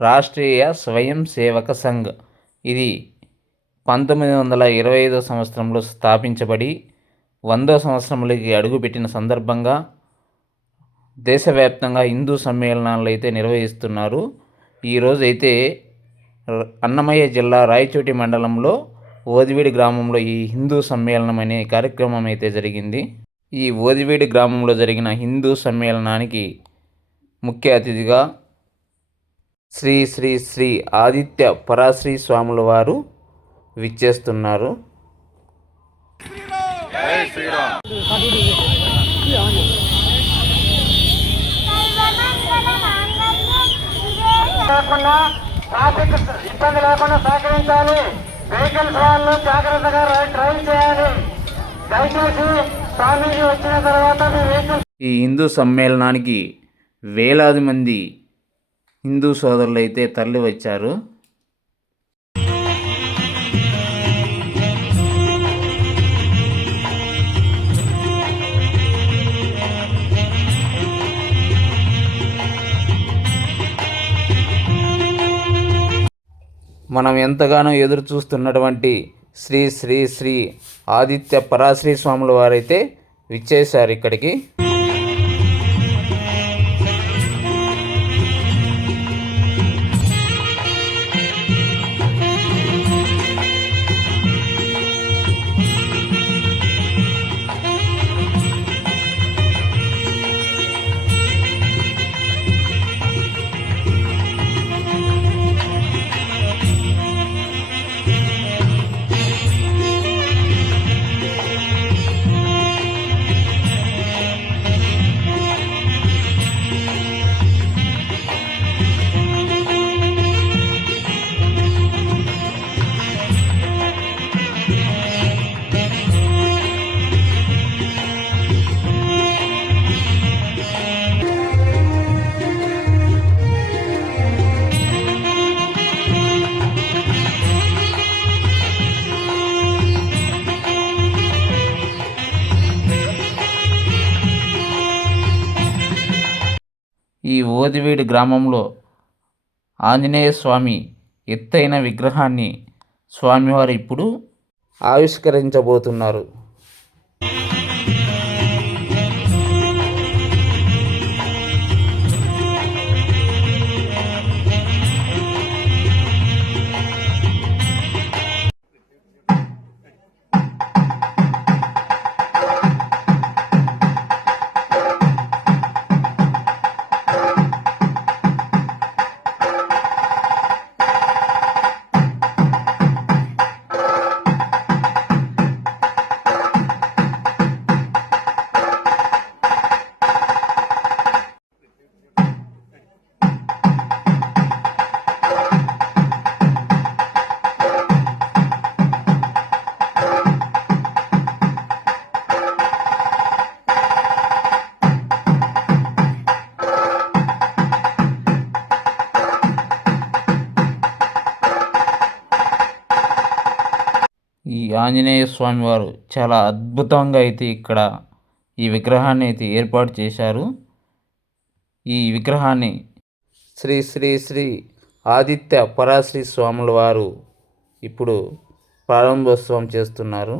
రాష్ట్రీయ స్వయం సేవక సంఘ్. ఇది 1925 సంవత్సరంలో స్థాపించబడి 100వ సంవత్సరంలోకి అడుగుపెట్టిన సందర్భంగా దేశవ్యాప్తంగా హిందూ సమ్మేళనాలు అయితే నిర్వహిస్తున్నారు. ఈరోజైతే అన్నమయ్య జిల్లా రాయచోటి మండలంలో ఓదివీడి గ్రామంలో ఈ హిందూ సమ్మేళనం అనే కార్యక్రమం అయితే జరిగింది. ఈ ఓదివీడి గ్రామంలో జరిగిన హిందూ సమ్మేళనానికి ముఖ్య అతిథిగా శ్రీ శ్రీ శ్రీ ఆదిత్య పరాశ్రీ స్వాముల వారు విచ్చేస్తున్నారు. ఇబ్బంది లేకుండా సహకరించాలి. వెహికల్స్ వాళ్ళు జాగ్రత్తగా డ్రైవ్ చేయాలి. దయచేసి స్వామీజీ వచ్చిన తర్వాత మీ వెహికల్స్. ఈ హిందూ సమ్మేళనానికి వేలాది మంది హిందూ సోదరులు అయితే తరలి వచ్చారు. మనం ఎంతగానో ఎదురు చూస్తున్నటువంటి శ్రీ శ్రీ శ్రీ ఆదిత్య పరాశ్రీ స్వాముల వారైతే విచ్చేశారు ఇక్కడికి. ఈ ఓదివీడి గ్రామంలో ఆంజనేయ స్వామి ఎత్తైన విగ్రహాన్ని స్వామివారు ఇప్పుడు ఆవిష్కరించబోతున్నారు. ఈ ఆంజనేయ స్వామి వారు చాలా అద్భుతంగా అయితే ఇక్కడ ఈ విగ్రహాన్ని అయితే ఏర్పాటు చేశారు. ఈ విగ్రహాన్ని శ్రీ శ్రీ శ్రీ ఆదిత్య పరాశ్రీ స్వాముల వారు ఇప్పుడు ప్రారంభోత్సవం చేస్తున్నారు.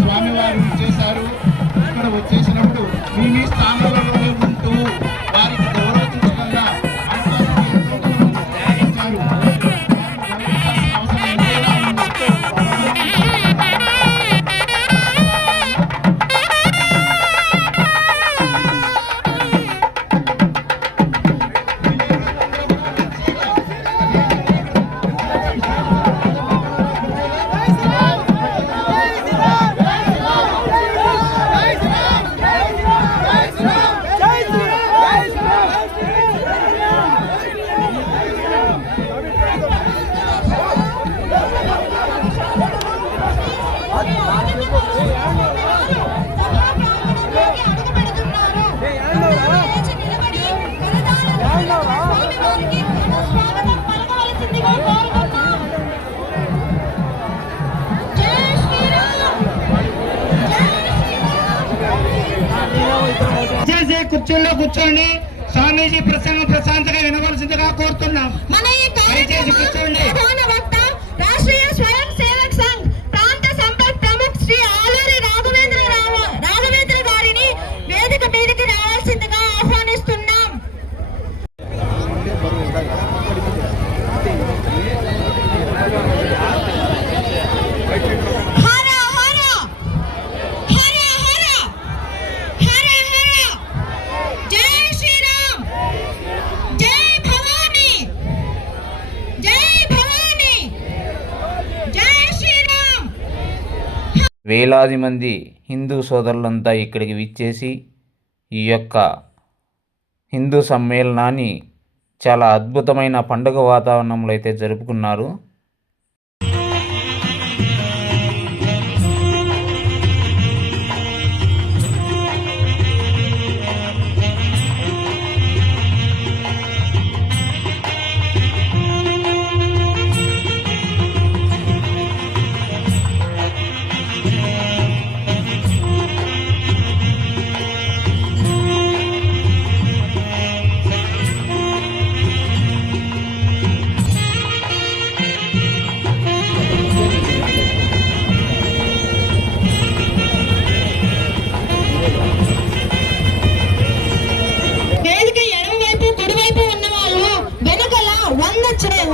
స్వామివారు వచ్చేసారు. ఇక్కడ వచ్చేసినప్పుడు మీ స్థానంలోనే ఉంటూ వారికి గౌరవించకుండా కుర్చీల్లో కూర్చోండి. స్వామీజీ ప్రసంగం ప్రశాంతంగా వినవలసిందిగా కోరుతున్నాం. దయచేసి కూర్చోండి. రాష్ట్రీయ స్వయం సేవక్ సంఘ్ ప్రాంత సంపర్క్ ప్రముఖ్ శ్రీ ఆలూరి రాఘవేంద్ర గారిని వేదిక మీదకి రావాల్సిందిగా ఆహ్వానిస్తున్నాం. వేలాది మంది హిందూ సోదరులంతా ఇక్కడికి విచ్చేసి ఈ యొక్క హిందూ సమ్మేళనాన్ని చాలా అద్భుతమైన పండుగ వాతావరణంలో అయితే జరుపుకున్నారు.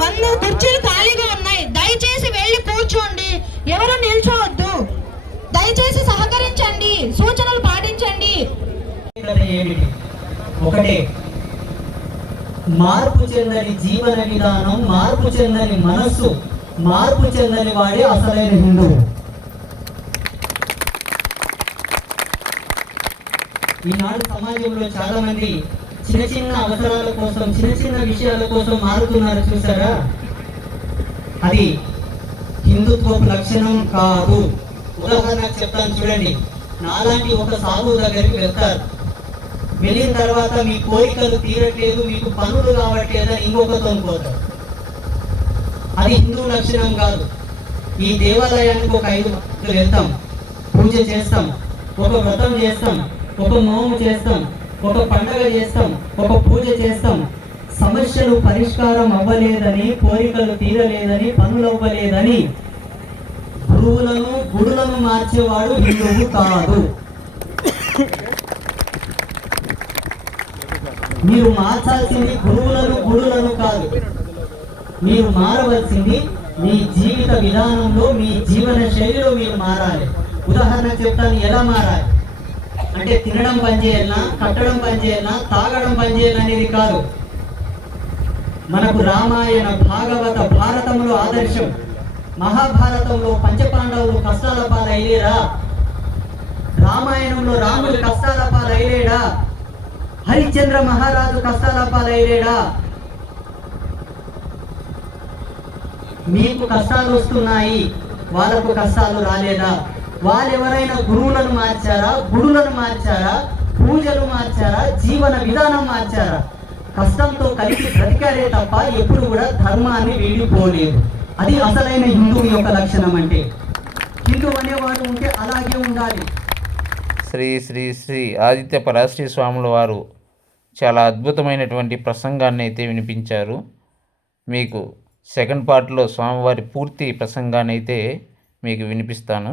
వంద కుర్చీలు ఖాళీగా ఉన్నాయి. దయచేసి వెళ్ళి కూర్చోండి. ఎవరు నిల్చోవద్దు. దయచేసి సహకరించండి. సూచనలు పాటించండి. ఒకటే, మార్పు చెందని జీవన విధానం, మార్పు చెందని మనస్సు, మార్పు చెందని వాడే అసలైన హిందువు. ఈనాడు సమాజంలో చాలా మంది చిన్న చిన్న అవసరాల కోసం, చిన్న చిన్న విషయాల కోసం మారుతున్నారు చూసారా? అది హిందుత్వపు లక్షణం కాదు. ఉదాహరణకు చెప్తాను చూడండి. నాలాంటి ఒక సాధువు దగ్గరికి వెళ్తారు. వెళ్ళిన తర్వాత మీ కోరికలు తీరట్లేదు, మీకు పనులు కావట్లేదని ఇంకొకతో పోతారు. అది హిందూ లక్షణం కాదు. ఈ దేవాలయానికి ఒక 5 గంటలు వెళ్తాం, పూజ చేస్తాం, ఒక వ్రతం చేస్తాం, ఒక నోము చేస్తాం, ఒక పండగ చేస్తాం, ఒక పూజ చేస్తాం. సమస్యలు పరిష్కారం అవ్వలేదని, కోరికలు తీరలేదని, పనులు అవ్వలేదని గుడులను మార్చేవాడు హిందువు కాదు. మీరు మార్చాల్సింది గుడులను కాదు. మీరు మారవలసింది మీ జీవిత విధానంలో, మీ జీవన శైలిలో మీరు మారాలి. ఉదాహరణ చెప్తాను ఎలా మారాలి అంటే, తినడం పని చేయాలన్నా, కట్టడం పని చేయాలన్నా, తాగడం పని చేయాలనేది కాదు. మనకు రామాయణ, భాగవత, భారతంలో ఆదర్శం. మహాభారతంలో పంచపాండవులు కష్టాల పాలైలేరా? రామాయణంలో రాముడు కష్టాల పాలైలేడా? హరిశ్చంద్ర మహారాజు కష్టాల పాలైలేడా? మీకు కష్టాలు వస్తున్నాయి, వాళ్ళకు కష్టాలు రాలేదా? వాళ్ళు ఎవరైనా గురువులను మార్చారా? గుడులను మార్చారా? పూజలు మార్చారా? జీవన విధానం మార్చారా? కష్టంతో కలిసి బ్రతికారే తప్ప ఎప్పుడు కూడా ధర్మాన్ని వీడిపోలేదు. అది అసలైన హిందువు యొక్క లక్షణం. అంటే హిందూ అనేవాడు ఉంటే అలాగే ఉండాలి. శ్రీ శ్రీ శ్రీ ఆదిత్య పరాశ్రీ స్వాముల వారు చాలా అద్భుతమైనటువంటి ప్రసంగాన్ని అయితే వినిపించారు. మీకు సెకండ్ పార్ట్లో స్వామివారి పూర్తి ప్రసంగాన్ని అయితే మీకు వినిపిస్తాను.